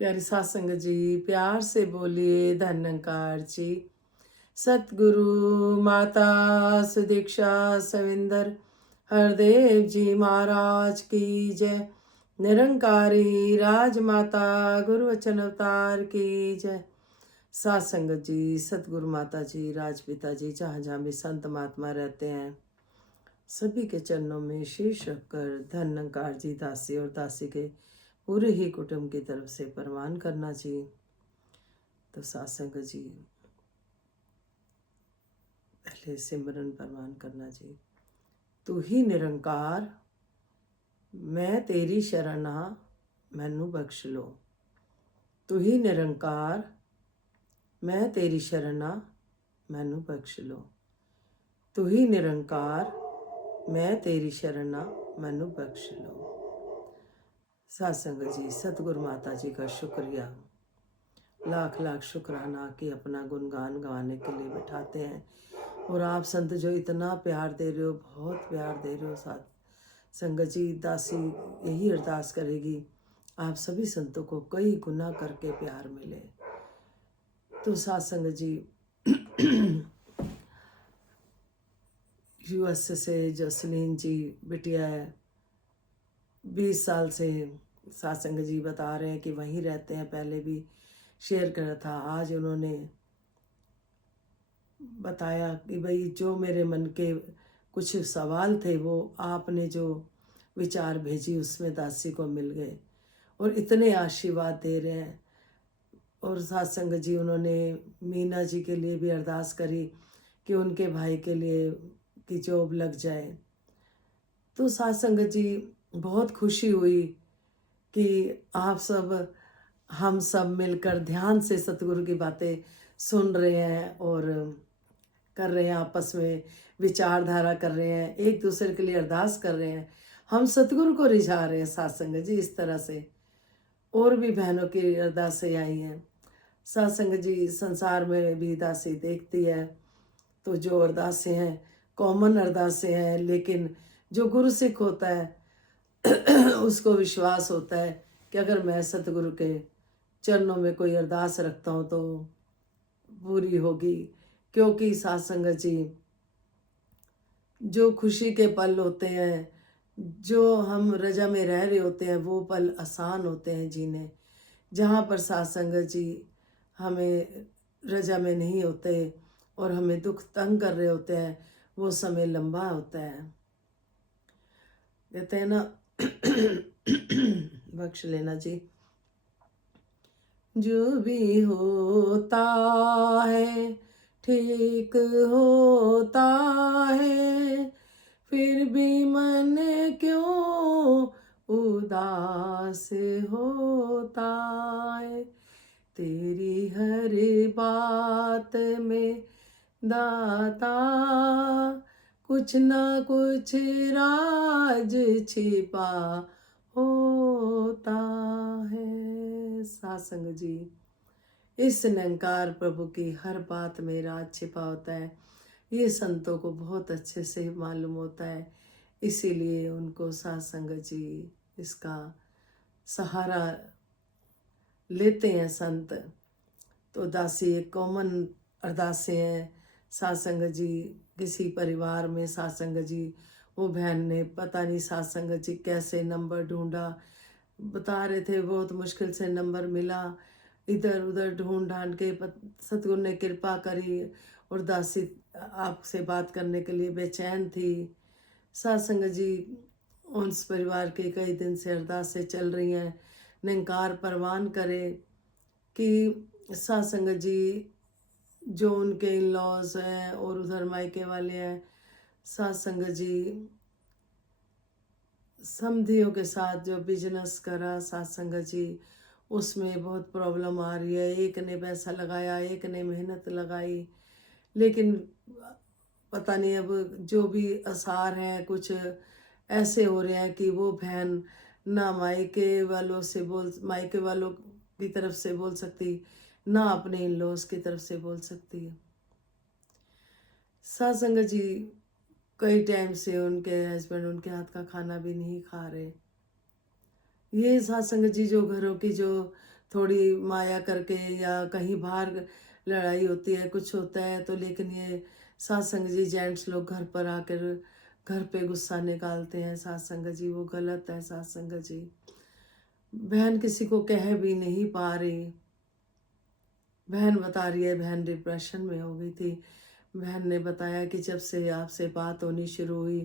प्यारी सास संगत जी, प्यार से बोलिए धन्यकार जी। सतगुरु माता सुदीक्षा सविंदर हरदेव जी महाराज की जय। निरंकारी राजमाता गुरु वचन अवतार की जय। सात संगत जी, सतगुरु माता जी, राजपिता जी, जहाँ जहाँ भी संत महात्मा रहते हैं, सभी के चरणों में शीश रखकर धन्यकार जी दासी और दासी के पूरे ही कुटुंब की तरफ से प्रणाम करना चाहिए। तो सात संगत जी, पहले सिमरन प्रणाम करना चाहिए। तू ही निरंकार, मैं तेरी शरण आ, मैनू बख्श लो। तू ही निरंकार, मैं तेरी शरण आ, मैनू बख्श लो। तू ही निरंकार, मैं तेरी शरण आ, मैनू बख्श लो। सत्संग जी, सतगुरु माता जी का शुक्रिया, लाख लाख शुक्राना कि अपना गुणगान गाने के लिए बिठाते हैं। और आप संत जो इतना प्यार दे रहे हो, बहुत प्यार दे रहे हो। साथ संगत जी, दासी यही अरदास करेगी आप सभी संतों को कई गुना करके प्यार मिले। तो साथ संगत जी, यूएस से जसलीन जी बिटिया है, 20 साल से सासंग जी बता रहे हैं कि वहीं रहते हैं। पहले भी शेयर करा था, आज उन्होंने बताया कि भाई जो मेरे मन के कुछ सवाल थे वो आपने जो विचार भेजी उसमें दासी को मिल गए और इतने आशीर्वाद दे रहे हैं। और सत्संग जी, उन्होंने मीना जी के लिए भी अरदास करी कि उनके भाई के लिए की जॉब लग जाए। तो सत्संग जी, बहुत खुशी हुई कि आप सब, हम सब मिलकर ध्यान से सतगुरु की बातें सुन रहे हैं और कर रहे हैं, आपस में विचारधारा कर रहे हैं, एक दूसरे के लिए अरदास कर रहे हैं, हम सतगुरु को रिझा रहे हैं। सत्संग जी, इस तरह से और भी बहनों की अरदासें आई हैं। सत्संग जी, संसार में भी दासी देखती है तो जो अरदासें हैं कॉमन अरदासें हैं, लेकिन जो गुरु सिख होता है उसको विश्वास होता है कि अगर मैं सतगुरु के चरणों में कोई अरदास रखता हूँ तो पूरी होगी। क्योंकि सत्संग जी, जो खुशी के पल होते हैं, जो हम रजा में रह रहे होते हैं, वो पल आसान होते हैं जीने। जहाँ पर सत्संग जी हमें रजा में नहीं होते और हमें दुख तंग कर रहे होते हैं, वो समय लंबा होता है। कहते हैं ना बख्श लेना जी। जो भी होता है ठीक होता है, फिर भी मन क्यों उदास होता है। तेरी हर बात में दाता कुछ ना कुछ राज छिपा होता है। सत्संग जी, इस निरंकार प्रभु की हर बात में राज छिपा होता है, ये संतों को बहुत अच्छे से मालूम होता है। इसीलिए उनको सत्संग जी इसका सहारा लेते हैं संत। तो दासी एक कॉमन अरदासें हैं। सत्संग जी, किसी परिवार में सत्संग जी, वो बहन ने पता नहीं सत्संग जी कैसे नंबर ढूंढा, बता रहे थे बहुत मुश्किल से नंबर मिला, इधर उधर ढूंढ ढांड के सतगुरु ने कृपा करी और दासी आपसे बात करने के लिए बेचैन थी। सत्संग जी, उस परिवार के कई दिन से अरदासें चल रही हैं, निरंकार परवान करे कि सत्संग जी, जो उनके इन लॉज हैं और उधर मायके वाले हैं, सत्संग जी समधियों के साथ जो बिजनेस करा सत्संग जी, उसमें बहुत प्रॉब्लम आ रही है। एक ने पैसा लगाया, एक ने मेहनत लगाई, लेकिन पता नहीं अब जो भी आसार हैं कुछ ऐसे हो रहे हैं कि वो बहन ना मायके वालों की तरफ से बोल सकती, ना अपने इन लॉज की तरफ से बोल सकती है। सत्संग जी, कई टाइम से उनके हस्बैंड उनके हाथ का खाना भी नहीं खा रहे। ये सत्संग जी, जो घरों की जो थोड़ी माया करके या कहीं बाहर लड़ाई होती है, कुछ होता है तो, लेकिन ये सत्संग जी जेंट्स लोग घर पर आकर घर पे गुस्सा निकालते हैं। सत्संग जी वो गलत है। सत्संग जी बहन किसी को कह भी नहीं पा रही। बहन बता रही है बहन डिप्रेशन में हो गई थी। बहन ने बताया कि जब से आपसे बात होनी शुरू हुई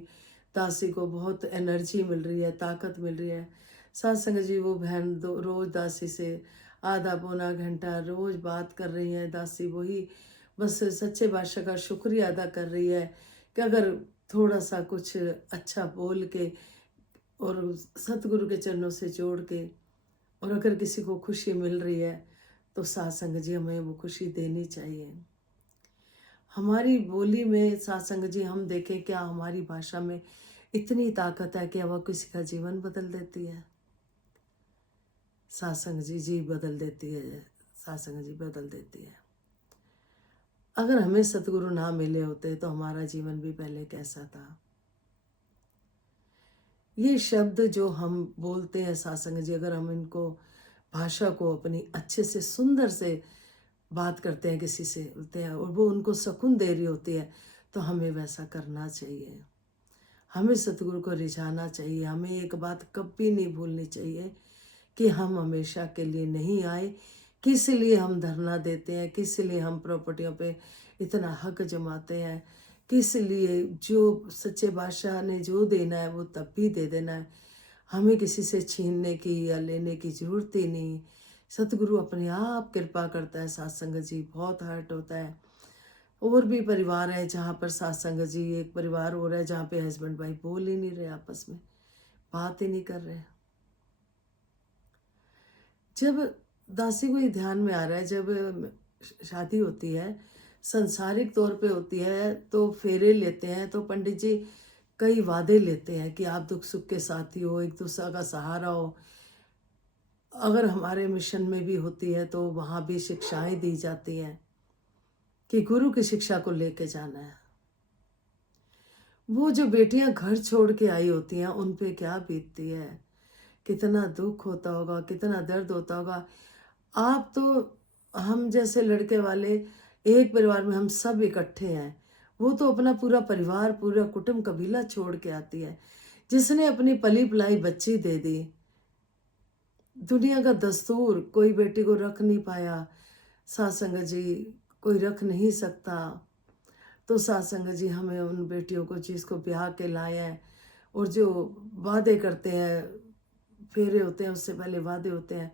दासी को बहुत एनर्जी मिल रही है, ताकत मिल रही है। सत्संग जी वो बहन रोज दासी से आधा पौना घंटा रोज बात कर रही है। दासी वही बस सच्चे बादशाह का शुक्रिया अदा कर रही है कि अगर थोड़ा सा कुछ अच्छा बोल के और सतगुरु के चरणों से जोड़ के, और अगर किसी को खुशी मिल रही है तो सत्संग जी हमें वो खुशी देनी चाहिए। हमारी बोली में सत्संग जी हम देखें क्या हमारी भाषा में इतनी ताकत है कि वह किसी का जीवन बदल देती है। सत्संग जी बदल देती है। सत्संग जी बदल देती है। अगर हमें सतगुरु ना मिले होते तो हमारा जीवन भी पहले कैसा था। ये शब्द जो हम बोलते हैं सत्संग जी, अगर हम इनको भाषा को अपनी अच्छे से सुंदर से बात करते हैं, किसी से बोलते हैं और वो उनको सुकून दे रही होती है, तो हमें वैसा करना चाहिए। हमें सतगुरु को रिझाना चाहिए। हमें एक बात कभी नहीं भूलनी चाहिए कि हम हमेशा के लिए नहीं आए। किस लिए हम धरना देते हैं, किस लिए हम प्रॉपर्टियों पे इतना हक जमाते हैं, किस लिए जो सच्चे बादशाह ने जो देना है वो तब भी दे देना है। हमें किसी से छीनने की या लेने की जरूरत ही नहीं। सतगुरु अपने आप कृपा करता है। सत्संग जी बहुत हर्ट होता है। और भी परिवार है जहाँ पर सत्संग जी, एक परिवार हो रहा है जहाँ पे हस्बैंड वाइफ बोल ही नहीं रहे, आपस में बात ही नहीं कर रहे। जब दासी को ये ध्यान में आ रहा है, जब शादी होती है संसारिक तौर पे होती है तो फेरे लेते हैं, तो पंडित जी कई वादे लेते हैं कि आप दुख सुख के साथी हो, एक दूसरे का सहारा हो। अगर हमारे मिशन में भी होती है तो वहाँ भी शिक्षाएं दी जाती हैं कि गुरु की शिक्षा को लेके जाना है। वो जो बेटियां घर छोड़ के आई होती हैं उन पे क्या बीतती है, कितना दुख होता होगा, कितना दर्द होता होगा। आप तो, हम जैसे लड़के वाले एक परिवार में हम सब इकट्ठे हैं, वो तो अपना पूरा परिवार पूरा कुटुंब कबीला छोड़ के आती है, जिसने अपनी पली पलाई बच्ची दे दी। दुनिया का दस्तूर कोई बेटी को रख नहीं पाया, सत्संग जी कोई रख नहीं सकता। तो सत्संग जी हमें उन बेटियों को जिसको ब्याह के लाए हैं और जो वादे करते हैं, फेरे होते हैं उससे पहले वादे होते हैं,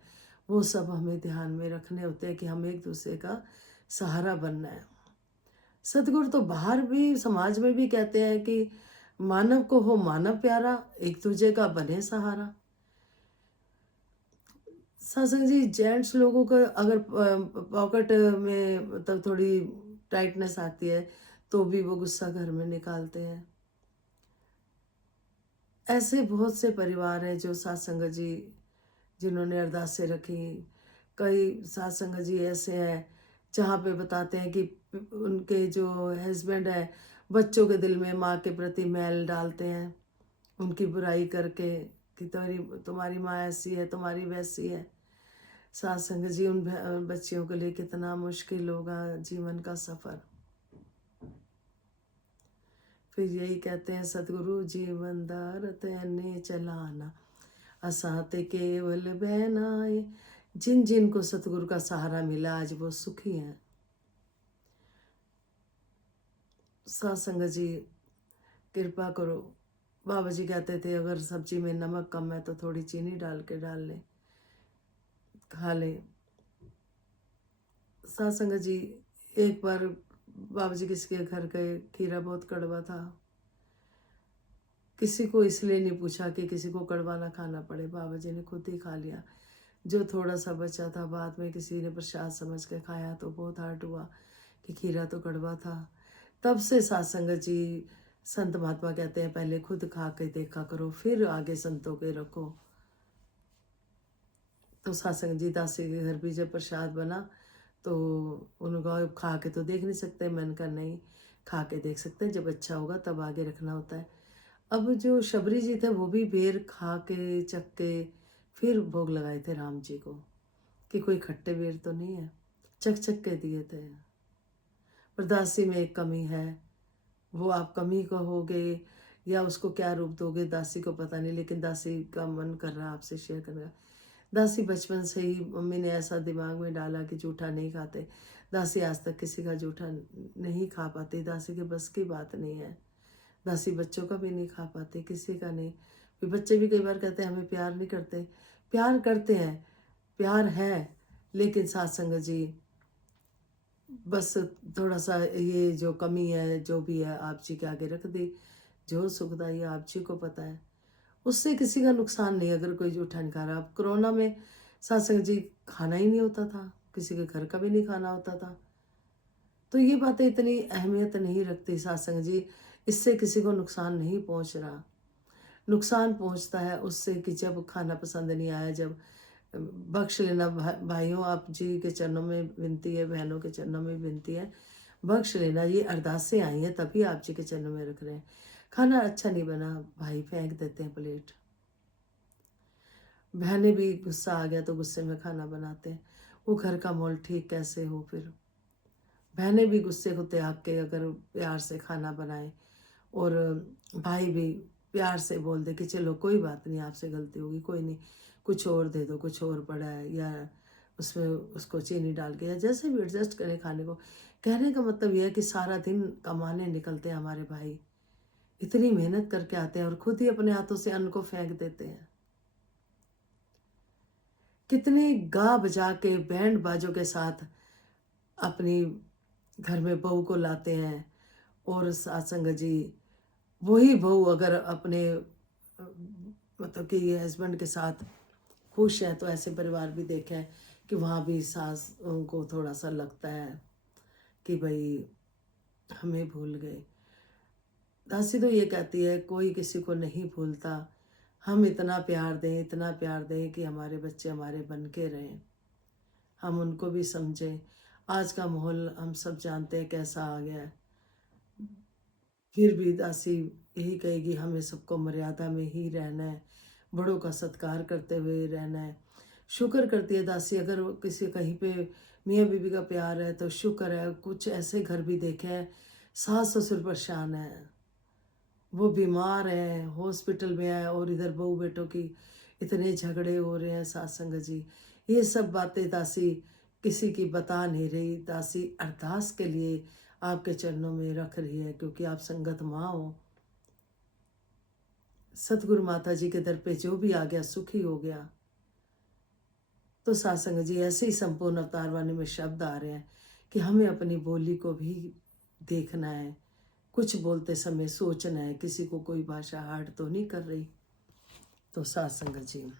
वो सब हमें ध्यान में रखने होते हैं कि हम एक दूसरे का सहारा बनना है। सतगुरु तो बाहर भी समाज में भी कहते हैं कि मानव को हो मानव प्यारा, एक दूसरे का बने सहारा। सत्संग जी जेंट्स लोगों का अगर पॉकेट में मतलब थोड़ी टाइटनेस आती है तो भी वो गुस्सा घर में निकालते हैं। ऐसे बहुत से परिवार हैं जो सत्संग जी जिन्होंने अरदासें रखी। कई सत्संग जी ऐसे हैं जहाँ पे बताते हैं कि उनके जो हस्बैंड है बच्चों के दिल में माँ के प्रति मैल डालते हैं, उनकी बुराई करके कि तुम्हारी माँ ऐसी है, तुम्हारी वैसी है। सत्संग जी उन बच्चियों के लिए कितना मुश्किल होगा जीवन का सफ़र। फिर यही कहते हैं सतगुरु जीवन दार तैने चलाना, असा ते केवल बहनाए। जिन जिन को सतगुरु का सहारा मिला आज वो सुखी हैं। सत्संग जी कृपा करो। बाबा जी कहते थे अगर सब्जी में नमक कम है तो थोड़ी चीनी डाल के डाल लें, खा लें। सत्संग जी एक बार बाबा जी किसी के घर गए, खीरा बहुत कड़वा था। किसी को इसलिए नहीं पूछा कि किसी को कड़वा ना खाना पड़े, बाबा जी ने खुद ही खा लिया। जो थोड़ा सा बचा था बाद में किसी ने प्रसाद समझ के खाया तो बहुत हार्ट हुआ कि खीरा तो कड़वा था। तब से सत्संग जी संत महात्मा कहते हैं पहले खुद खा के देखा करो फिर आगे संतों के रखो। तो सत्संग जी दासी के घर भी जब प्रसाद बना तो उन्होंने खा के तो देख नहीं सकते, मैंने कहा नहीं खा के देख सकते हैं, जब अच्छा होगा तब आगे रखना होता है। अब जो शबरी जी थे वो भी बेर खा के चख के फिर भोग लगाए थे राम जी को। कि कोई खट्टे बेर तो नहीं है, चक चक के दिए थे। पर दासी में एक कमी है, वो आप कमी कहोगे या उसको क्या रूप दोगे दासी को पता नहीं, लेकिन दासी का मन कर रहा है आपसे शेयर करने का। दासी बचपन से ही मम्मी ने ऐसा दिमाग में डाला कि जूठा नहीं खाते। दासी आज तक किसी का जूठा नहीं खा पाती, दासी के बस की बात नहीं है। दासी बच्चों का भी नहीं खा पाती, किसी का नहीं। फिर बच्चे भी कई बार कहते हैं हमें प्यार नहीं करते, प्यार करते हैं, प्यार है, लेकिन साथ संगत जी बस थोड़ा सा ये जो कमी है जो भी है आप जी के आगे रख दी। जो सुखदाई है आप जी को पता है, उससे किसी का नुकसान नहीं अगर कोई जूठा नहीं खा रहा। अब कोरोना में साथ संगत जी खाना ही नहीं होता था, किसी के घर का भी नहीं खाना होता था, तो ये बातें इतनी अहमियत नहीं रखती साथ संगत जी। इससे किसी को नुकसान नहीं पहुंच रहा। नुकसान पहुंचता है उससे कि जब खाना पसंद नहीं आया, जब बख्श लेना। भाइयों आप जी के चरणों में विनती है, बहनों के चरणों में विनती है, बख्श लेना। ये अरदासें आई हैं तभी आप जी के चरणों में रख रहे हैं। खाना अच्छा नहीं बना, भाई फेंक देते हैं प्लेट। बहनें भी गुस्सा आ गया तो गुस्से में खाना बनाते हैं। वो घर का माहौल ठीक कैसे हो फिर। बहनें भी गुस्से को त्याग के अगर प्यार से खाना बनाए, और भाई भी प्यार से बोल दे कि चलो कोई बात नहीं, आपसे गलती होगी, कोई नहीं, कुछ और दे दो, कुछ और पड़ा है, या उसमें उसको चीनी डाल के, या जैसे भी एडजस्ट करें खाने को। कहने का मतलब यह है कि सारा दिन कमाने निकलते हैं हमारे भाई, इतनी मेहनत करके आते हैं और खुद ही अपने हाथों से अन्न को फेंक देते हैं। कितने गा बजा के बैंड बाजों के साथ अपनी घर में बहू को लाते हैं, और साथ संगत जी वही बहू अगर अपने मतलब कि हस्बैंड के साथ खुश है, तो ऐसे परिवार भी देखे हैं कि वहाँ भी सास को थोड़ा सा लगता है कि भाई हमें भूल गए। दासी तो ये कहती है कोई किसी को नहीं भूलता, हम इतना प्यार दें, इतना प्यार दें कि हमारे बच्चे हमारे बन के रहें, हम उनको भी समझें। आज का माहौल हम सब जानते हैं कैसा आ गया है, फिर भी दासी यही कहेगी हमें सबको मर्यादा में ही रहना है, बड़ों का सत्कार करते हुए रहना है। शुक्र करती है दासी अगर किसी कहीं पे मियाँ बीवी का प्यार है तो शुक्र है। कुछ ऐसे घर भी देखे हैं सास ससुर परेशान है, वो बीमार है, हॉस्पिटल में है, और इधर बहू बेटों की इतने झगड़े हो रहे हैं साथ संगत जी। ये सब बातें दासी किसी की बता नहीं रही, दासी अरदास के लिए आपके चरणों में रख रही है, क्योंकि आप संगत माँ हो। सतगुरु माता जी के दर पे जो भी आ गया सुखी हो गया। तो साथ संगत जी ऐसे ही संपूर्ण अवतार वाणी में शब्द आ रहे हैं कि हमें अपनी बोली को भी देखना है, कुछ बोलते समय सोचना है, किसी को कोई भाषा हार्ड तो नहीं कर रही। तो साथ संगत जी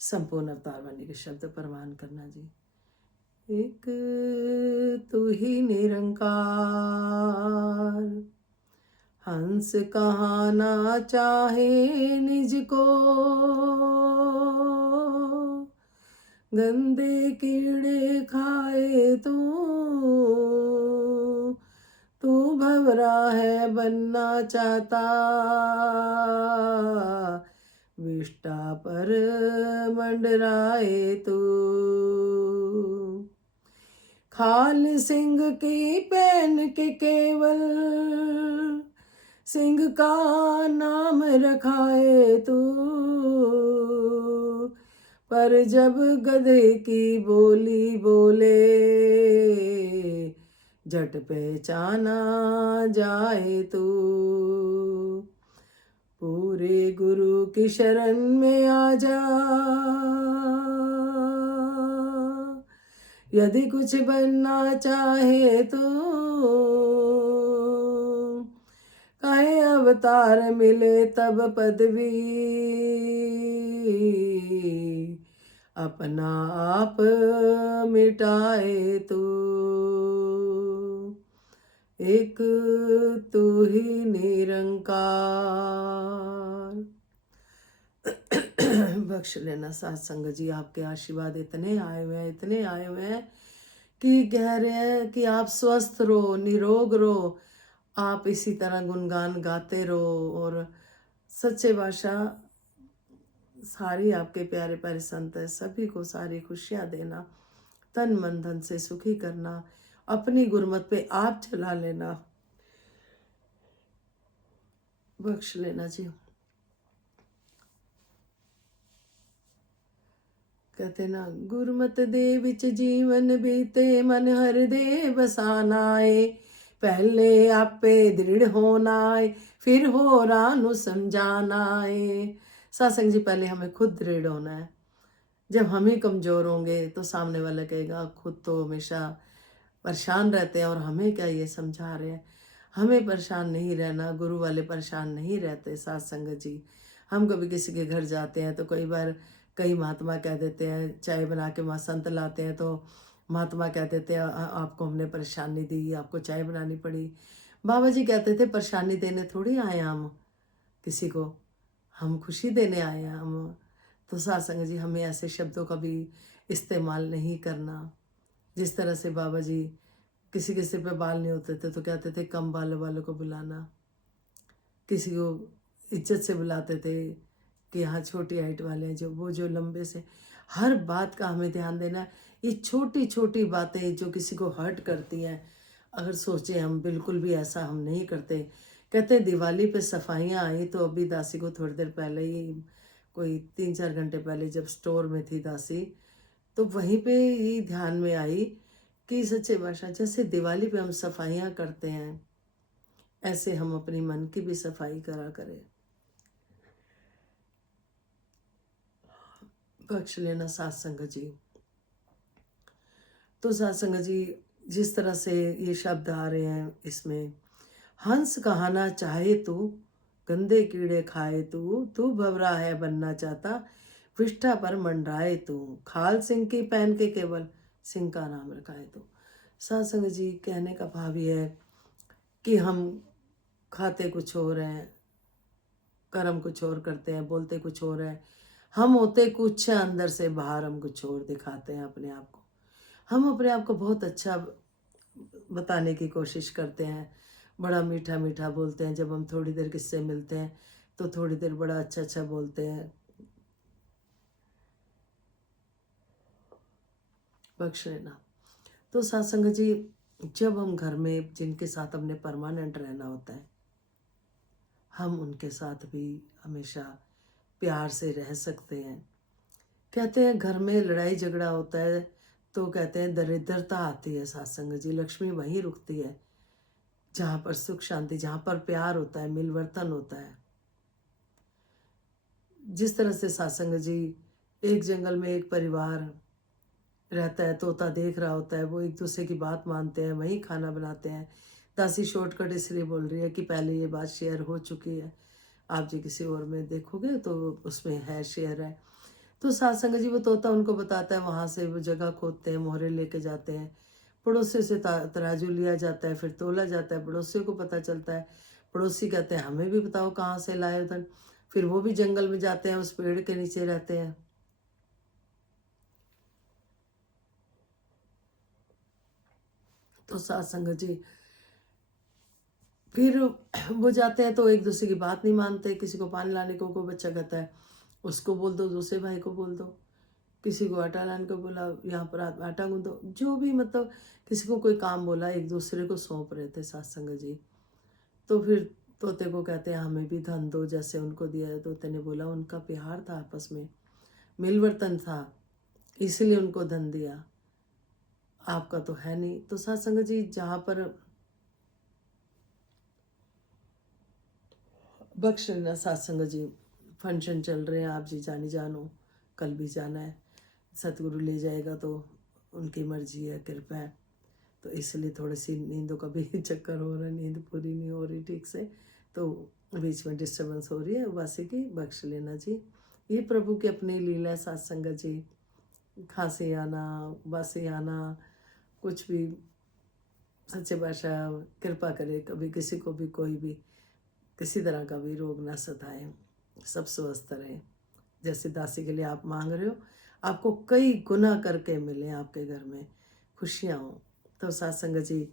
संपूर्ण अवतार वाणी के शब्द परवान करना जी। एक तू ही निरंकार, हंस कहाना चाहे निज को, गंदे कीड़े खाए तू भंवरा है बनना चाहता, विष्टा पर मंडराए तू। खाल सिंह की पहन के केवल सिंह का नाम रखाए तू, पर जब गधे की बोली बोले झट पहचाना जाए तू। पूरे गुरु की शरण में आ जा, यदि कुछ बनना चाहे तो, कहे अवतार मिले तब पदवी, अपना आप मिटाए तू। एक तू ही निरंकार। बख्श लेना साथ संगत जी, आपके आशीर्वाद इतने आए हुए हैं, इतने आए हुए हैं कि कह रहे हैं कि आप स्वस्थ रहो, निरोग रहो, आप इसी तरह गुणगान गाते रहो। और सच्चे बादशाह सारी आपके प्यारे प्यारे संत हैं, सभी को सारी खुशियाँ देना, तन मन धन से सुखी करना, अपनी गुरमत पे आप चला लेना, बख्श लेना जी। कहते ना, गुरमत दे विच जीवन बीते, मन हर दे बसानाए, पहले आपे दृढ़ होना है, फिर हो रानू समझाना है। सत्संग जी, पहले हमें खुद दृढ़ होना है। जब हम ही कमज़ोर होंगे तो सामने वाला कहेगा खुद तो हमेशा परेशान रहते हैं और हमें क्या ये समझा रहे हैं। हमें परेशान नहीं रहना, गुरु वाले परेशान नहीं रहते। साथ संगत जी, हम कभी किसी के घर जाते हैं तो कई बार कई महात्मा कह देते हैं, चाय बना के वहाँ संत लाते हैं तो महात्मा कह देते हैं आपको हमने परेशानी दी, आपको चाय बनानी पड़ी। बाबा जी कहते थे परेशानी देने थोड़ी आए हम किसी को, हम खुशी देने आए हैं हम। तो साथ संगत जी, हमें ऐसे शब्दों का भी इस्तेमाल नहीं करना। जिस तरह से बाबा जी किसी के सिर पे बाल नहीं होते थे तो कहते थे कम बाल वालों को बुलाना, किसी को इज्जत से बुलाते थे कि यहाँ छोटी हाइट वाले हैं, जो वो जो लंबे से। हर बात का हमें ध्यान देना है। ये छोटी छोटी बातें जो किसी को हर्ट करती हैं, अगर सोचें हम बिल्कुल भी ऐसा हम नहीं करते। कहते हैं दिवाली पे सफाइयाँ आई तो अभी दासी को थोड़ी देर पहले ही, कोई 3-4 घंटे पहले जब स्टोर में थी दासी, तो वहीं पे ही ध्यान में आई कि सच्चे भाषा जैसे दिवाली पे हम सफाइयाँ करते हैं, ऐसे हम अपनी मन की भी सफाई करा करें। बख्श लेना साथ संगत जी। तो साथ संगत जी, जिस तरह से ये शब्द आ रहे हैं इसमें, हंस कहाना चाहे तू, गंदे कीड़े खाए तू भवरा है बनना चाहता, विष्ठा पर मंडराए तू, खाल सिंह की पहन के केवल सिंह का नाम रखाए तू। साथ संगत जी, कहने का भाव ये है कि हम खाते कुछ और हैं, कर्म कुछ और करते हैं, बोलते कुछ और है। हम होते कुछ हैं अंदर से, बाहर हम कुछ और दिखाते हैं अपने आप को। हम अपने आप को बहुत अच्छा बताने की कोशिश करते हैं, बड़ा मीठा मीठा बोलते हैं। जब हम थोड़ी देर किससे मिलते हैं तो थोड़ी देर बड़ा अच्छा अच्छा बोलते हैं। बख्श लेना। तो सत्संग जी, जब हम घर में जिनके साथ हमने परमानेंट रहना होता है, हम उनके साथ भी हमेशा प्यार से रह सकते हैं। कहते हैं घर में लड़ाई झगड़ा होता है तो कहते हैं दरिद्रता आती है। सत्संग जी, लक्ष्मी वहीं रुकती है जहाँ पर सुख शांति, जहाँ पर प्यार होता है, मिलवर्तन होता है। जिस तरह से सत्संग जी, एक जंगल में एक परिवार रहता है, तोता देख रहा होता है, वो एक दूसरे की बात मानते हैं, वहीं खाना बनाते हैं। दासी शॉर्टकट इसलिए बोल रही है कि पहले ये बात शेयर हो चुकी है, आप जी किसी और में देखोगे तो उसमें है, शेयर है। तो सत्संग जी, वो तोता उनको बताता है, वहाँ से वो जगह खोदते हैं, मोहरे लेके जाते हैं, पड़ोसी से तराजू लिया जाता है, फिर तोला जाता है, पड़ोसियों को पता चलता है, पड़ोसी कहते हैं हमें भी बताओ कहाँ से लाए उधर। फिर वो भी जंगल में जाते हैं, उस पेड़ के नीचे रहते हैं। तो सत्संग जी, फिर वो जाते हैं तो एक दूसरे की बात नहीं मानते। किसी को पानी लाने को कोई बच्चा कहता है उसको बोल दो, दूसरे भाई को बोल दो। किसी को आटा लाने को बोला, यहाँ पर आटा गूंदो। जो भी मतलब किसी को कोई काम बोला, एक दूसरे को सौंप रहे थे सत्संग जी। तो फिर तोते को कहते हैं हमें भी धन दो, जैसे उनको दिया। तोते ने बोला उनका प्यार था, आपस में मिलवर्तन था, इसलिए उनको धन दिया, आपका तो है नहीं। तो सत्संग जी, जहाँ पर बख्श लेना सत्संग जी, फंक्शन चल रहे हैं, आप जी जानी जानो, कल भी जाना है, सतगुरु ले जाएगा तो उनकी मर्जी है, कृपा है। तो इसलिए थोड़ी सी नींदों का भी चक्कर हो रहा है, नींद पूरी नहीं हो रही ठीक से, तो बीच में डिस्टर्बेंस हो रही है, वासी की बख्श लेना जी। ये प्रभु की अपनी लीला है सत्संग जी। खांसी आना, वासी आना, कुछ भी, सच्चे बादशाह कृपा करे कभी किसी को भी कोई भी किसी तरह का भी रोग ना सताए, सब स्वस्थ रहें। जैसे दासी के लिए आप मांग रहे हो, आपको कई गुना करके मिले, आपके घर में खुशियाँ हो। तो सत्संग जी,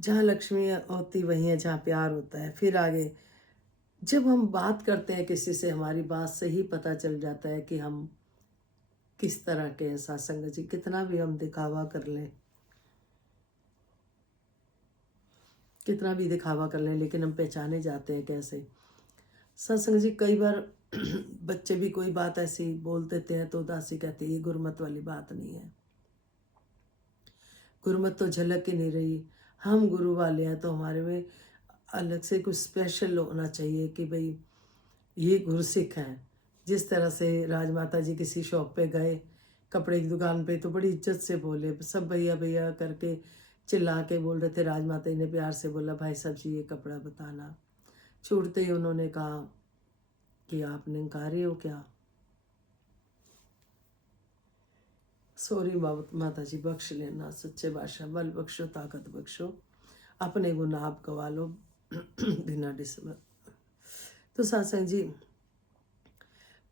जहाँ लक्ष्मी होती वहीं है जहाँ प्यार होता है। फिर आगे जब हम बात करते हैं किसी से, हमारी बात से ही पता चल जाता है कि हम किस तरह के हैं सत्संग जी। कितना भी हम दिखावा कर लें, कितना भी दिखावा कर लें, लेकिन हम पहचाने जाते हैं कैसे। सत्संग जी कई बार बच्चे भी कोई बात ऐसी बोल देते हैं तो दासी कहती है ये गुरमत वाली बात नहीं है, गुरमत तो झलक ही नहीं रही। हम गुरु वाले हैं तो हमारे में अलग से कुछ स्पेशल होना चाहिए कि भाई ये गुरसिख हैं। जिस तरह से राजमाता जी किसी शॉप पे गए, कपड़े की दुकान पे, तो बड़ी इज्जत से बोले, सब भैया भैया करके चिल्ला के बोल रहे थे। राजमाता जी ने प्यार से बोला भाई साहब जी ये कपड़ा बताना। छूटते ही उन्होंने कहा कि आप निंकारी हो क्या। सॉरी माता जी, बख्श लेना, सच्चे बादशाह बल बख्शो, ताकत बख्शो, अपने गुनाह आप गवा लो बिना डिसमत। तो सत्संग जी,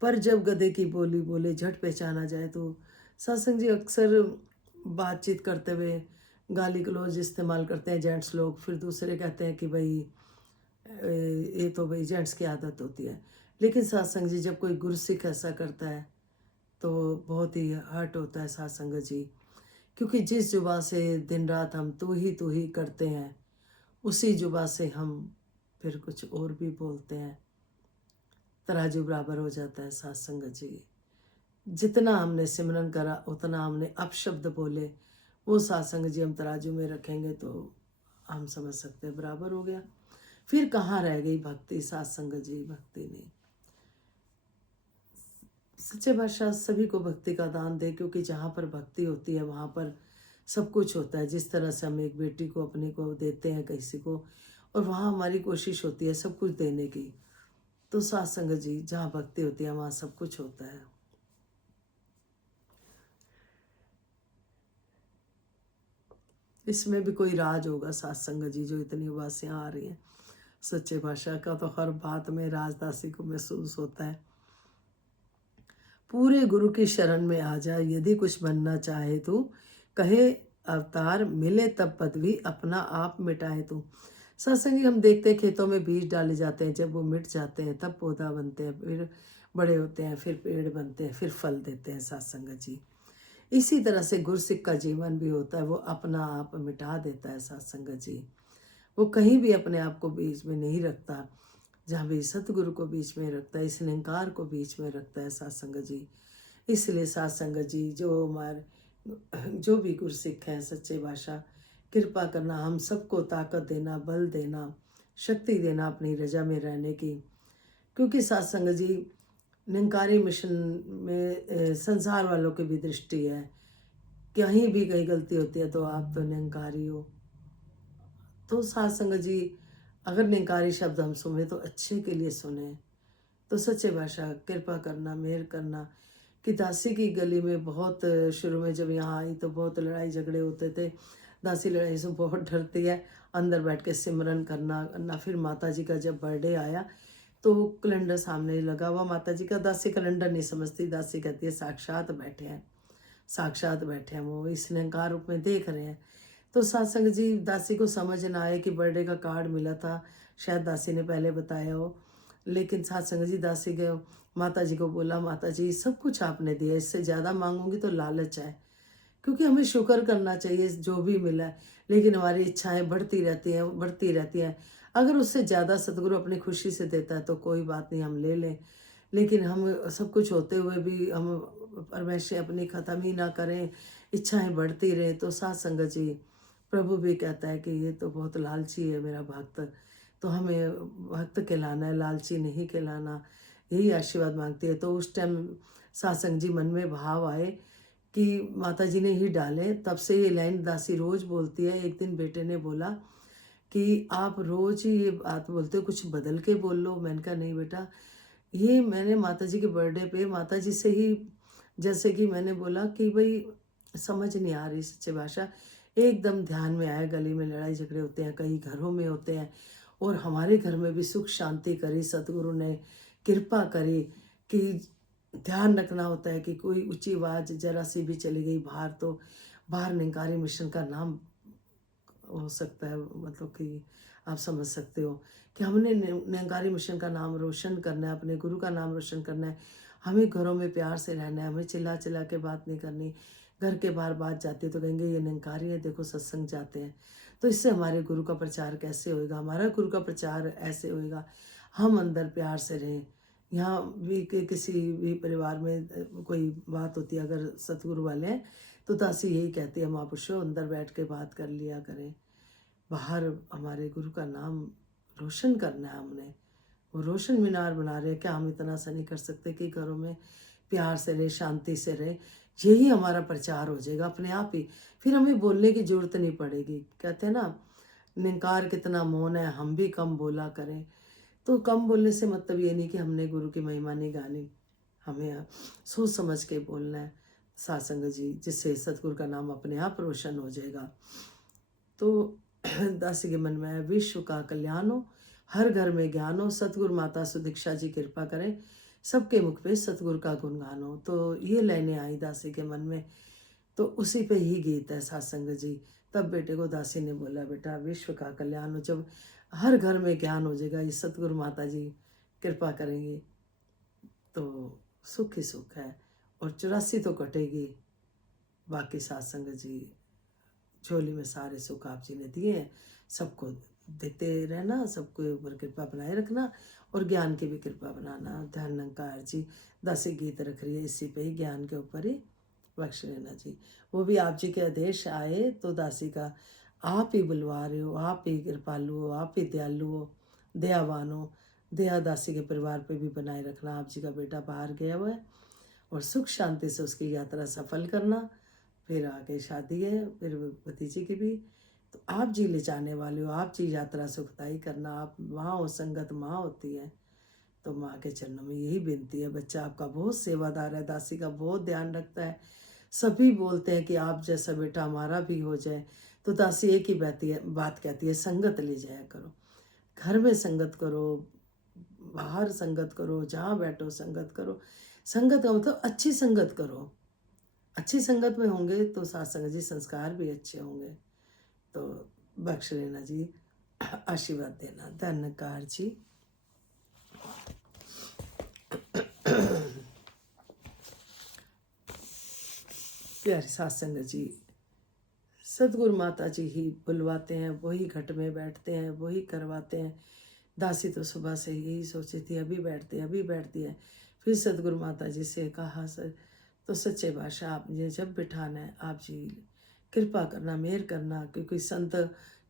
पर जब गधे की बोली बोले झट पहचाना जाए, तो सत्संग जी अक्सर बातचीत करते हुए गाली गलौज इस्तेमाल करते हैं जेंट्स लोग। फिर दूसरे कहते हैं कि भाई ये तो भाई जेंट्स की आदत होती है। लेकिन सत्संग जी जब कोई गुरसिख ऐसा करता है तो बहुत ही हर्ट होता है सत्संग जी। क्योंकि जिस जुबा से दिन रात हम तू ही करते हैं, उसी जुबा से हम फिर कुछ और भी बोलते हैं, तराजू बराबर हो जाता है सत्संग जी। जितना हमने सिमरन करा उतना हमने अपशब्द बोले, वो सत्संग जी हम तराजू में रखेंगे तो हम समझ सकते हैं बराबर हो गया। फिर कहाँ रह गई भक्ति सत्संग जी, भक्ति नहीं। सच्चे बादशाह सभी को भक्ति का दान दे, क्योंकि जहाँ पर भक्ति होती है वहाँ पर सब कुछ होता है। जिस तरह से हम एक बेटी को अपने को देते हैं किसी को, और वहाँ हमारी कोशिश होती है सब कुछ देने की, तो सत्संग जी जहाँ भक्ति होती है वहाँ सब कुछ होता है। इसमें भी कोई राज होगा सत्संग जी, जो इतनी उबासियाँ आ रही हैं। सच्चे बादशाह का तो हर बात में राजदासी को महसूस होता है। पूरे गुरु की शरण में आ जा, यदि कुछ बनना चाहे तू, कहे अवतार मिले तब पदवी, अपना आप मिटाए तू। सत्संग जी हम देखते हैं खेतों में बीज डाले जाते हैं, जब वो मिट जाते हैं तब पौधा बनते हैं, फिर बड़े होते हैं, फिर पेड़ बनते हैं, फिर फल देते हैं सत्संग जी। इसी तरह से गुरसिख का जीवन भी होता है, वो अपना आप मिटा देता है सत्संग जी। वो कहीं भी अपने आप को बीच में नहीं रखता, जहाँ भी सतगुरु को बीच में रखता है, इस निरंकार को बीच में रखता है सत्संग जी। इसलिए सत्संग जी जो हमारे जो भी गुरसिख हैं, सच्चे बादशाह कृपा करना, हम सबको ताकत देना, बल देना, शक्ति देना अपनी रजा में रहने की। क्योंकि सत्संग जी निरंकारी मिशन में संसार वालों की भी दृष्टि है। कहीं भी कहीं गलती होती है तो आप तो निरंकारी हो। तो सत्संग जी अगर निरंकारी शब्द हम सुने तो अच्छे के लिए सुने। तो सच्चे बादशाह कृपा करना, मेहर करना कि दासी की गली में बहुत शुरू में जब यहाँ आई तो बहुत लड़ाई झगड़े होते थे। दासी लड़ाई से बहुत डरती है, अंदर बैठ के सिमरन करना। फिर माता जी का जब बर्थडे आया तो कैलेंडर सामने लगा हुआ माता जी का, दासी कैलेंडर नहीं समझती, दासी कहती है साक्षात बैठे हैं, साक्षात बैठे हैं, वो इस निरंकार रूप में देख रहे हैं। तो सत्संग जी दासी को समझ ना आए कि बर्थडे का कार्ड मिला था, शायद दासी ने पहले बताया हो। लेकिन सत्संग जी दासी के माता जी को बोला, माता जी सब कुछ आपने दिया, इससे ज़्यादा मांगूंगी तो लालच है। क्योंकि हमें शुक्र करना चाहिए जो भी मिला है, लेकिन हमारी इच्छाएं बढ़ती रहती हैं, बढ़ती रहती हैं। अगर उससे ज़्यादा सतगुरु अपनी खुशी से देता है तो कोई बात नहीं, हम ले लें। लेकिन हम सब कुछ होते हुए भी हम परमेश्वर अपनी ख़त्म ही ना करें, इच्छाएं बढ़ती रहें। तो सत्संग जी प्रभु भी कहता है कि ये तो बहुत लालची है मेरा भक्त, तो हमें भक्त कहलाना है, लालची नहीं कहलाना। यही आशीर्वाद मांगती है। तो उस टाइम सत्संग जी मन में भाव आए कि माता जी ने ही डाले, तब से ये लाइन दासी रोज बोलती है। एक दिन बेटे ने बोला कि आप रोज ही ये बात बोलते हो, कुछ बदल के बोल लो। मैंने कहा नहीं बेटा, ये मैंने माता जी के बर्थडे पे माता जी से ही, जैसे कि मैंने बोला कि भाई समझ नहीं आ रही सच्चे भाषा, एकदम ध्यान में आया। गली में लड़ाई झगड़े होते हैं, कई घरों में होते हैं, और हमारे घर में भी सुख शांति करी सतगुरु ने, कृपा करी कि ध्यान रखना होता है कि कोई ऊंची आवाज़ जरा सी भी चली गई बाहर तो बाहर निरंकारी मिशन का नाम हो सकता है, मतलब कि आप समझ सकते हो कि हमने निरंकारी मिशन का नाम रोशन करना है, अपने गुरु का नाम रोशन करना है। हमें घरों में प्यार से रहना है, हमें चिल्ला चिल्ला के बात नहीं करनी। घर के बाहर बात जाती है तो कहेंगे ये निरंकारी है, देखो सत्संग जाते हैं। तो इससे हमारे गुरु का प्रचार कैसे होएगा? हमारा गुरु का प्रचार ऐसे होएगा, हम अंदर प्यार से रहें। यहाँ भी किसी भी परिवार में कोई बात होती है, अगर सतगुरु वाले हैं तो दासी यही कहती है, महापुरुषों अंदर बैठ के बात कर लिया करें। बाहर हमारे गुरु का नाम रोशन करना है हमने। वो रोशन मीनार बना रहे हैं, क्या हम इतना सा नहीं कर सकते कि घरों में प्यार से रहे, शांति से रहे? यही हमारा प्रचार हो जाएगा अपने आप ही। फिर हमें बोलने की जरूरत नहीं पड़ेगी। कहते हैं ना, निंकार कितना मौन है, हम भी कम बोला करें। तो कम बोलने से मतलब ये नहीं कि हमने गुरु की महिमा नहीं गानी, हमें सोच समझ के बोलना है सत्संग जी, जिससे सतगुरु का नाम अपने आप रोशन हो जाएगा। तो दासी के मन में है, विश्व का कल्याण हो, हर घर में ज्ञान हो, सतगुरु माता सुदीक्षा जी कृपा करें, सबके मुख पे सतगुरु का गुणगान हो। तो ये लेने आई दासी के मन में, तो उसी पे ही गीत है सत्संग जी। तब बेटे को दासी ने बोला, बेटा विश्व का कल्याण हो, जब हर घर में ज्ञान हो जाएगा, ये सतगुरु माता जी कृपा करेंगे तो सुख ही सुख है। और 84 तो कटेगी, बाकी सत्संग जी झोली में सारे सुख आप जी ने दिए हैं, सबको देते रहना, सबको ऊपर कृपा बनाए रखना और ज्ञान की भी कृपा बनाना। ध्यान निरंकार जी दासी गीत रख रही है, इसी पे ही ज्ञान के ऊपर ही बख्श लेना जी। वो भी आप जी के आदेश आए तो दासी का आप ही बुलवा रहे हो, आप ही कृपालु हो, आप ही दयालु हो, दयावान हो। दया दासी के परिवार पे भी बनाए रखना। आप जी का बेटा बाहर गया हुआ है और सुख शांति से उसकी यात्रा सफल करना। फिर आगे शादी है, फिर भतीजे की भी। तो आप जी ले जाने वाले हो, आप जी यात्रा सुखदाई करना। आप माँ हो, संगत माँ होती है, तो माँ के चरणों में यही विनती है। बच्चा आपका बहुत सेवादार है, दासी का बहुत ध्यान रखता है। सभी बोलते हैं कि आप जैसा बेटा हमारा भी हो जाए। तो दासी एक ही बात कहती है, संगत ले जाया करो। घर में संगत करो, बाहर संगत करो, जहाँ बैठो संगत करो। संगत का मतलब अच्छी संगत करो। अच्छी संगत में होंगे तो सत्संग जी संस्कार भी अच्छे होंगे। तो बख्श लेना जी, आशीर्वाद देना। धन्यकार जी। प्यारे सत्संग जी, सतगुरु माता जी ही बुलवाते हैं, वही घट में बैठते हैं, वही करवाते हैं। दासी तो सुबह से यही सोची थी, अभी बैठती है। फिर सतगुरु माता जी से कहा, सर तो सच्चे बादशाह आप ये जब बिठाना है, आप जी कृपा करना, मेहर करना। क्योंकि संत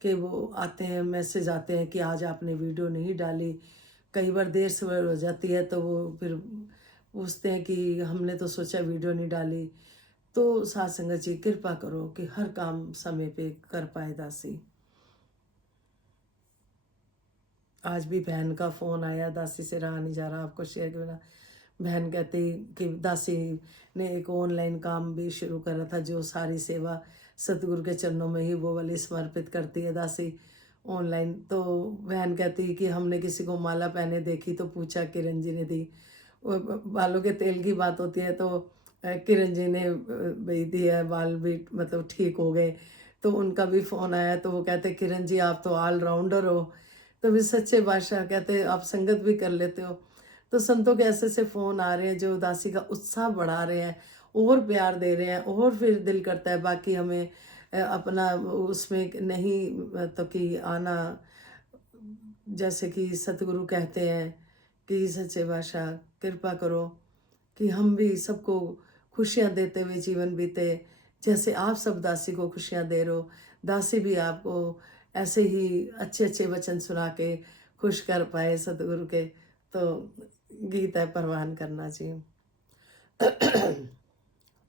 के वो आते हैं, मैसेज आते हैं कि आज आपने वीडियो नहीं डाली। कई बार देर से हो जाती है तो वो फिर पूछते हैं कि हमने तो सोचा वीडियो नहीं डाली। तो साथ संगत जी कृपा करो कि हर काम समय पे कर पाए दासी। आज भी बहन का फ़ोन आया, दासी से रहा नहीं जा रहा, आपको शेयर करना। बहन कहती कि दासी ने एक ऑनलाइन काम भी शुरू करा था, जो सारी सेवा सतगुरु के चरणों में ही वो वाली समर्पित करती है दासी ऑनलाइन। तो बहन कहती कि हमने किसी को माला पहने देखी तो पूछा, किरण जी ने दी। वो बालों के तेल की बात होती है तो किरण जी ने भाई दिया, बाल भी मतलब ठीक हो गए। तो उनका भी फ़ोन आया तो वो कहते, किरण जी आप तो ऑलराउंडर हो। तो भी सच्चे बादशाह कहते आप संगत भी कर लेते हो। तो संतों के ऐसे ऐसे फ़ोन आ रहे हैं जो दासी का उत्साह बढ़ा रहे हैं, और प्यार दे रहे हैं, और फिर दिल करता है बाकी हमें अपना उसमें नहीं तो कि आना। जैसे कि सतगुरु कहते हैं कि सच्चे बादशाह कृपा करो कि हम भी सबको खुशियाँ देते हुए जीवन बीते, जैसे आप सब दासी को खुशियाँ दे रहे हो। दासी भी आपको ऐसे ही अच्छे अच्छे वचन सुना के खुश कर पाए सतगुरु के। तो गीत है परवान करना जी।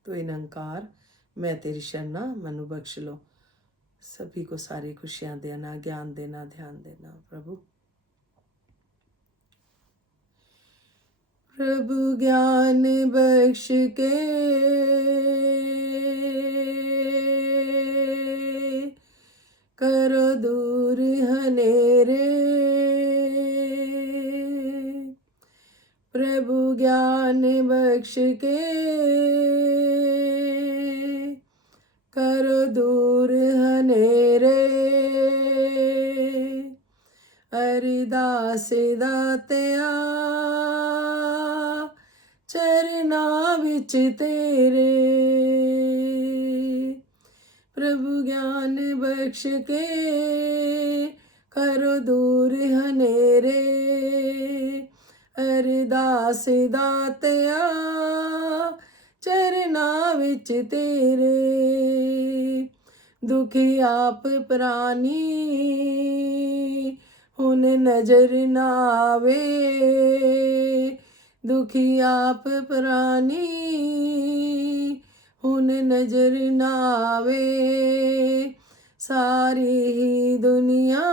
तो निरंकार मैं तेरी शरणा, मनु बख्श लो। सभी को सारी खुशियाँ देना, ज्ञान देना, ध्यान देना प्रभु। प्रभु ज्ञान बख्श के करो दूर हनेरे। प्रभु ज्ञान बख्श के करो दूर हनेरे। दास दातिया चरना विच तेरे, प्रभु ज्ञान बख्श के करो दूर हनेरे। अरदास दातिया चरना विच तेरे, दुखी आप प्राणी हुन नजर ना आवे, दुखी आप प्राणी हुन नजर ना आवे। सारी ही दुनिया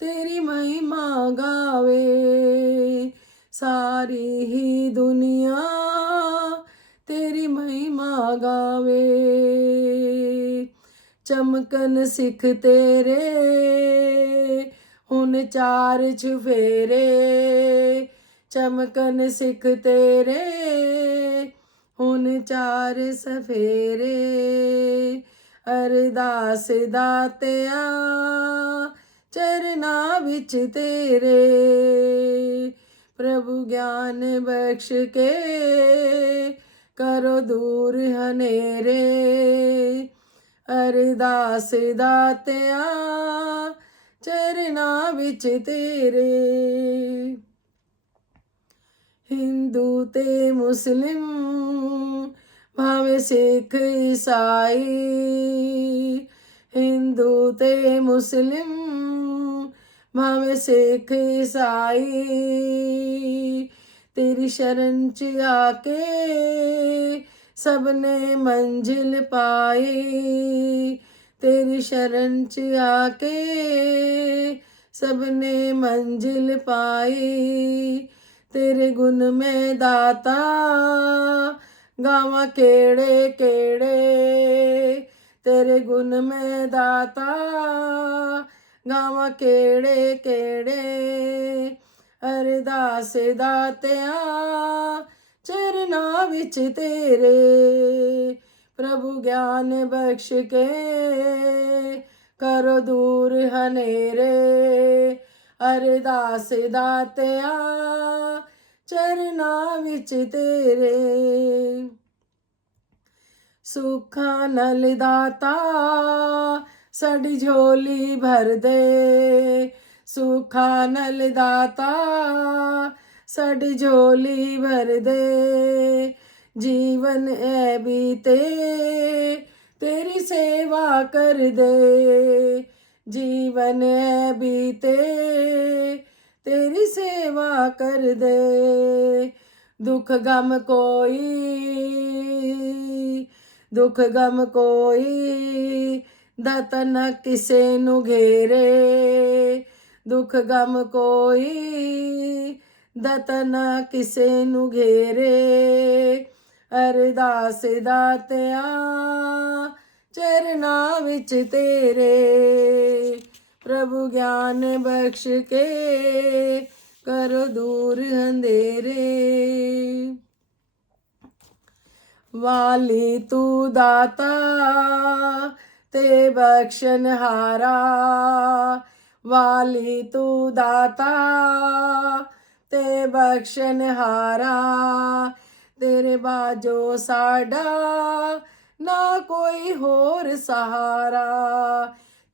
तेरी महिमा गावे, सारी ही दुनिया तेरी महिमा गावे। चमकन सिख तेरे हुन चार चुफेरे, चमकन सिख तेरे हुन चार सफेरे। अरदास दातिया चरना विच तेरे, प्रभु ज्ञान बख्श के करो दूर हनेरे। अरदास दातिया चरना विच तेरे, हिंदू ते मुस्लिम भावे सिख ईसाई, हिंदू ते मुस्लिम भावे सिख ईसाई। तेरी शरण च आके सबने मंजिल पाई, तेरी शरण च आके सबने मंजिल पाई। तेरे गुण में दाता गावा केड़े केड़े, तेरे गुण में दाता गावा केड़े केड़े। अरदास दातिया चरना विच तेरे, प्रभु ज्ञान बख्श के करो दूर हनेरे। अरदास दातिया चरना विच तेरे, सुखा नल दाता साडी झोली भर दे, सुखा नल दाता साडी झोली भर दे। जीवन ऐ बीते तेरी सेवा कर दे, जीवन ऐ बीते तेरी सेवा कर दे। दुख गम कोई, दुख गम कोई दाता न किसे नू घेरे, दुख गम कोई दाता न किसे नू घेरे। अरदास दातिया चरना विच तेरे, प्रभु ज्ञान बख्श के करो दूर अंधेरे। वाली तू दाता ते बख्शन हारा, वाली तू दाता ते बख्शन हारा। तेरे बाजो साडा ना कोई होर सहारा,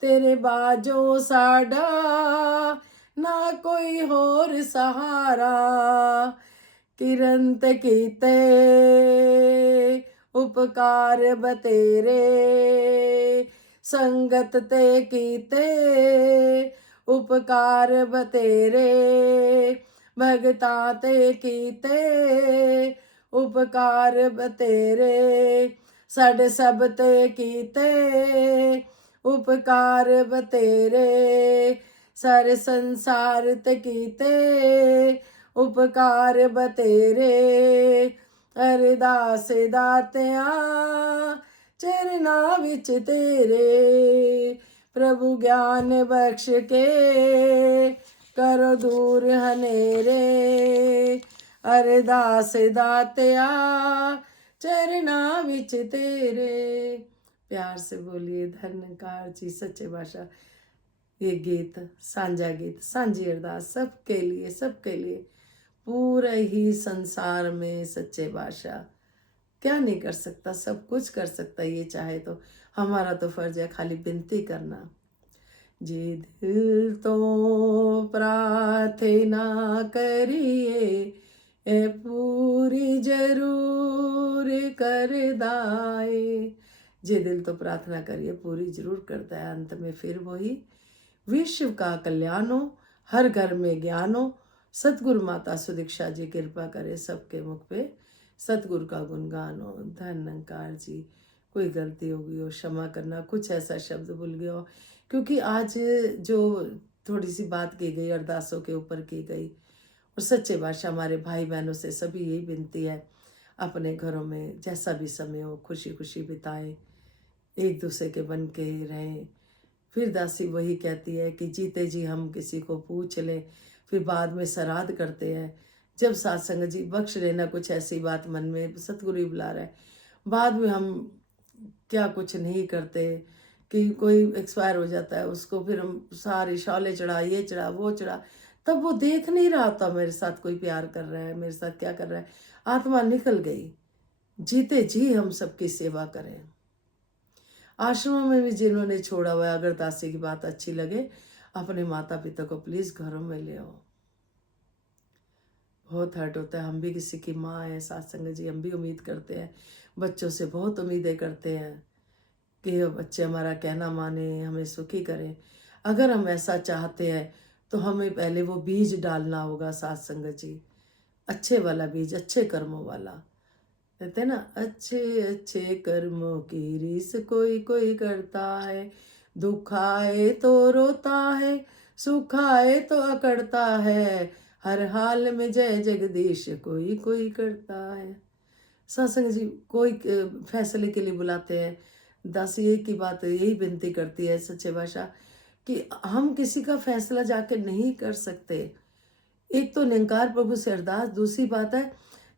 तेरे बाजो साडा ना कोई होर सहारा। किरंत कीते उपकार बतेरे, संगत ते कीते उपकार बतेरे। भगता ते कीते उपकार बतेरे, साडे सब ते कीते उपकार बतेरे। सारे संसार ते कीते उपकार बतेरे। अरदास दातिया चरना विच तेरे, प्रभु ज्ञान बख्श के करो दूर हनेरे। अरदास दातिया चरना विच तेरे। प्यार से बोलिए धन्यकार जी सच्चे भाषा ये गीत सांझा गीत, सांझी अरदास सबके लिए, पूरे ही संसार में सच्चे बादशाह क्या नहीं कर सकता, सब कुछ कर सकता है ये चाहे तो। हमारा तो फर्ज है खाली विनती करना। जी दिल तो प्रार्थना करिए, ए पूरी जरूर कर दाए। जी दिल तो प्रार्थना करिए, पूरी जरूर करता है अंत में फिर वही। विश्व का कल्याण हो, हर घर में ज्ञान हो। सतगुरु माता सुदीक्षा जी कृपा करे सबके मुख पे सतगुरु का गुणगान हो। धन निरंकार जी, कोई गलती हो गई हो क्षमा करना, कुछ ऐसा शब्द भूल गया हो, क्योंकि आज जो थोड़ी सी बात की गई अरदासों के ऊपर की गई, और सच्चे बादशाह हमारे भाई बहनों से सभी यही विनती है, अपने घरों में जैसा भी समय हो खुशी खुशी बिताएं, एक दूसरे के बन के रहें। फिर दासी वही कहती है कि जीते जी हम किसी को पूछ लें, फिर बाद में श्राद्ध करते हैं। जब सत्संग जी बख्श लेना, कुछ ऐसी बात मन में सतगुरु ही बुला रहा है, बाद में हम क्या कुछ नहीं करते कि कोई एक्सपायर हो जाता है, उसको फिर हम सारी शौले चढ़ा, ये चढ़ा वो चढ़ा, तब वो देख नहीं रहा था मेरे साथ कोई प्यार कर रहा है, मेरे साथ क्या कर रहा है, आत्मा निकल गई। जीते जी हम सबकी सेवा करें। आश्रमों में भी जिन्होंने छोड़ा हुआ है, अगर दासी की बात अच्छी लगे, अपने माता पिता को प्लीज घरों में ले आओ। बहुत हर्ट होता है, हम भी किसी की माँ है सत्संग जी, हम भी उम्मीद करते हैं, बच्चों से बहुत उम्मीदें करते हैं कि बच्चे हमारा कहना माने, हमें सुखी करें। अगर हम ऐसा चाहते हैं तो हमें पहले वो बीज डालना होगा सत्संग जी, अच्छे वाला बीज, अच्छे कर्मों वाला। कहते हैं ना, अच्छे अच्छे कर्मों की रीस कोई कोई करता है, दुख आए तो रोता है, सुख आए तो अकड़ता है, हर हाल में जय जगदीश कोई कोई करता है। सत्संग जी कोई फैसले के लिए बुलाते हैं, दासी एक ही बात यही विनती करती है सच्चे भाषा कि हम किसी का फैसला जाके नहीं कर सकते। एक तो निरंकार प्रभु से अरदास, दूसरी बात है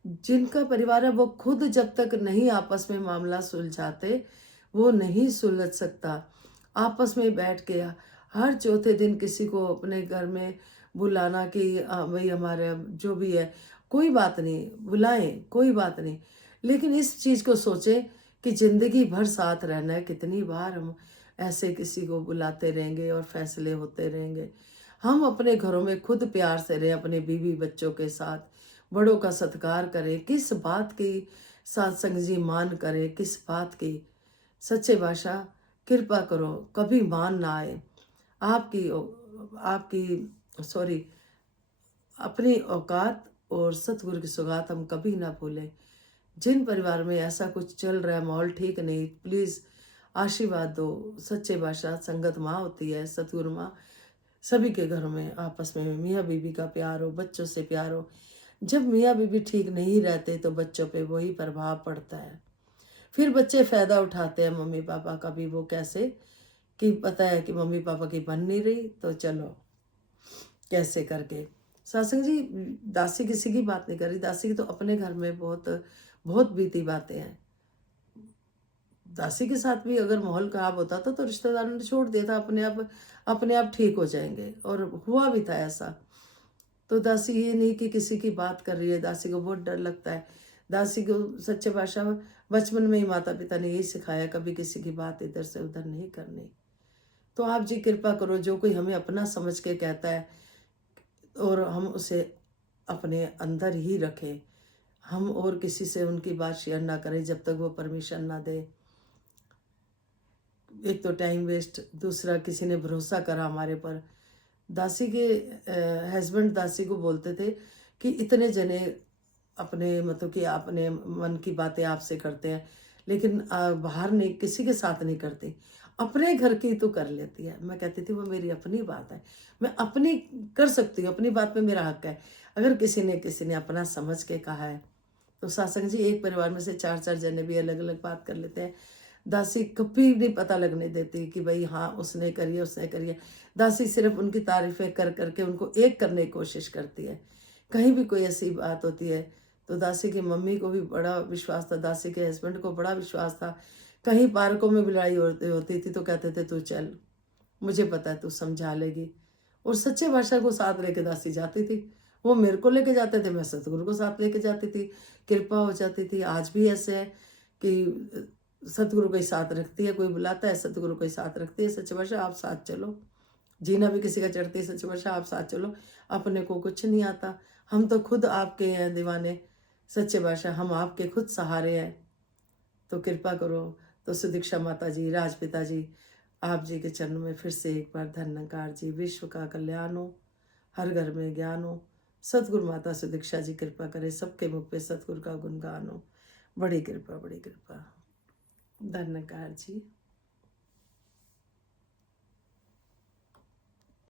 जिनका परिवार है वो खुद जब तक नहीं आपस में मामला सुलझाते वो नहीं सुलझ सकता। आपस में बैठ के हर चौथे दिन किसी को अपने घर में बुलाना कि भाई हमारे जो भी है कोई बात नहीं, बुलाएं कोई बात नहीं, लेकिन इस चीज़ को सोचें कि ज़िंदगी भर साथ रहना है। कितनी बार हम ऐसे किसी को बुलाते रहेंगे और फैसले होते रहेंगे। हम अपने घरों में खुद प्यार से रहें, अपने बीवी बच्चों के साथ, बड़ों का सत्कार करें। किस बात की सत्संग जी मान करें, किस बात की। सच्चे भाषा कृपा करो कभी मान ना आए, आपकी आपकी सॉरी अपनी औकात और सतगुरु की सौगात हम कभी ना भूलें। जिन परिवार में ऐसा कुछ चल रहा है, माहौल ठीक नहीं, प्लीज़ आशीर्वाद दो। सच्चे भाषा संगत माँ होती है, सतगुरु माँ। सभी के घरों में आपस में मियाँ बीबी का प्यार हो, बच्चों से प्यार हो। जब मियाँ बीबी ठीक नहीं रहते तो बच्चों पे वही प्रभाव पड़ता है। फिर बच्चे फ़ायदा उठाते हैं मम्मी पापा का भी, वो कैसे कि पता है कि मम्मी पापा की बन नहीं रही तो चलो कैसे करके। सत्संग जी दासी किसी की बात नहीं कर रही, दासी की तो अपने घर में बहुत बहुत बीती बातें हैं। दासी के साथ भी अगर माहौल खराब होता था तो रिश्तेदारों ने छोड़ दिया था, अपने आप ठीक हो जाएंगे, और हुआ भी था ऐसा। तो दासी ये नहीं कि किसी की बात कर रही है, दासी को बहुत डर लगता है। दासी को सच्चे भाषा में बचपन में ही माता पिता ने यही सिखाया, कभी किसी की बात इधर से उधर नहीं करनी। तो आप जी कृपा करो, जो कोई हमें अपना समझ के कहता है और हम उसे अपने अंदर ही रखें, हम और किसी से उनकी बात शेयर ना करें जब तक वो परमिशन ना दे। एक तो टाइम वेस्ट, दूसरा किसी ने भरोसा करा हमारे पर। दासी के हस्बैंड दासी को बोलते थे कि इतने जने अपने मतलब कि अपने मन की बातें आपसे करते हैं, लेकिन बाहर नहीं, किसी के साथ नहीं करती, अपने घर की तो कर लेती है। मैं कहती थी वो मेरी अपनी बात है, मैं अपनी कर सकती हूँ, अपनी बात पे मेरा हक है। अगर किसी ने अपना समझ के कहा है तो सत्संग जी एक परिवार में से चार चार जने भी अलग अलग बात कर लेते हैं। दासी कभी नहीं पता लगने देती कि भाई हाँ उसने करी है उसने करी है। दासी सिर्फ उनकी तारीफें कर करके उनको एक करने की कोशिश करती है। कहीं भी कोई ऐसी बात होती है तो दासी की मम्मी को भी बड़ा विश्वास था, दासी के हस्बैंड को बड़ा विश्वास था। कहीं पार्कों में भी लड़ाई होती थी तो कहते थे तू चल, मुझे पता है तू समझा लेगी। और सच्चे भाषा को साथ लेके दासी जाती थी। वो मेरे को लेके जाते थे, मैं सतगुरु को साथ लेके जाती थी। कृपा हो जाती थी। आज भी ऐसे है कि सतगुरु को ही साथ रखती है। कोई बुलाता है, सतगुरु को ही साथ रखती है। सच्चे भाषा आप साथ चलो। जीना भी किसी का चढ़ती है, सच्चे भाषा आप साथ चलो। अपने को कुछ नहीं आता, हम तो खुद आपके हैं दीवाने। सच्चे भाषा हम आपके खुद सहारे हैं। तो कृपा करो। तो सुदीक्षा माता जी, राजपिता जी, आप जी के चरणों में फिर से एक बार धन्यकार जी। विश्व का कल्याण हो, हर घर में ज्ञान हो। सतगुरु माता सुदीक्षा जी कृपा करे, सबके मुख पे सतगुरु का गुणगान हो। बड़ी कृपा, बड़ी कृपा। धन्यकार जी।